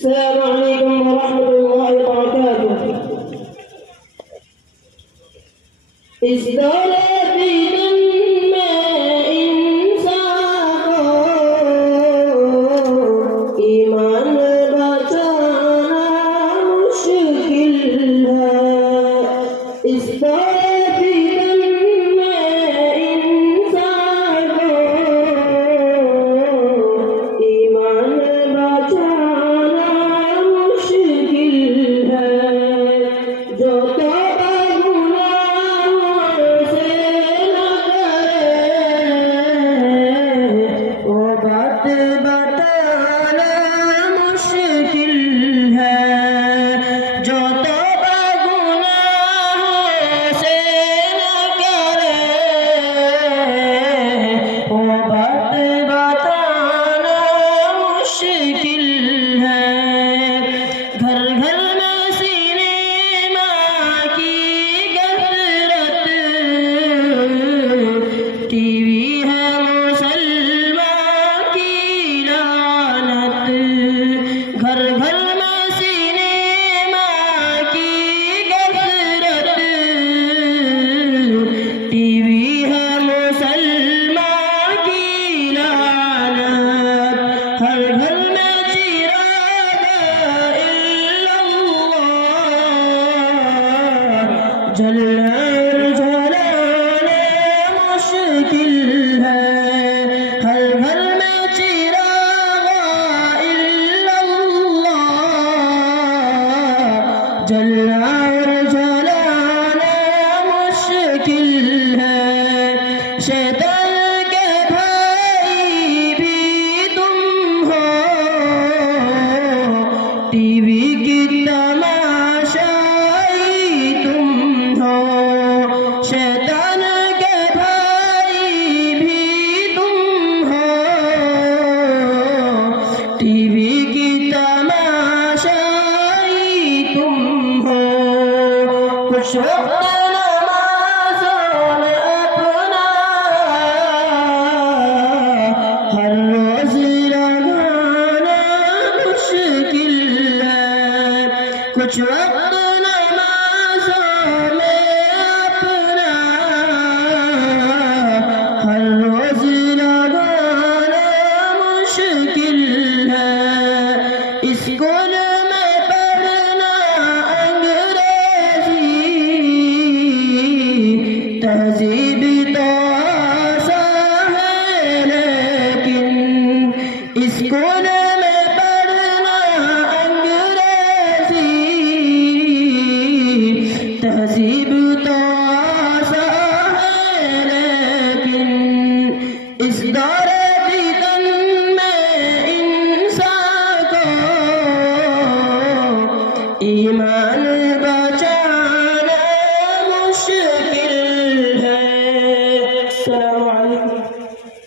السلام عليكم ورحمة الله وبركاته. اس دور بیدن میں انسان کو ایمان بچانا مشکل ہے. اس دور بیدن میں انسان کو ایمان بچانا مشکل ہے. جو توبہ گناہوں سے نہ کرے وہ بات بتانا مشکل ہے. جو توبہ گناہوں سے نہ کرے وہ بات بتانا مشکل ہے. گھر گھر میں سینما کی کثرت، ٹی وی ہے مسلمان کی لعنت. گھر گھر میں سینما کی کثرت، ٹی وی ہے مسلمان کی لعنت. ہر گھر میں چراغ الا اللہ، جلنا جلانا مشکل ہے. ہر گھر میں چراغ الا اللہ، جلنا جلانا مشکل ہے. شیطان کے بھائی بھی تم ہو، ٹی وی کی تماشائی تم ہو. شیطان کے بھائی بھی تم ہو، ٹی وی کی تماشائی تم ہو. کچھ وقت نمازوں میں اپنا ہر روز لگانا مشکل ہے. کچھ وقت نمازوں میں اپنا ہر روز لگانا مشکل ہے. اسکول میں پڑھنا انگریزی، تہذیب تو آسان ہے لیکن اسکول میں پڑھنا انگریزی، تہذیب تو آسان ہے لیکن اس دور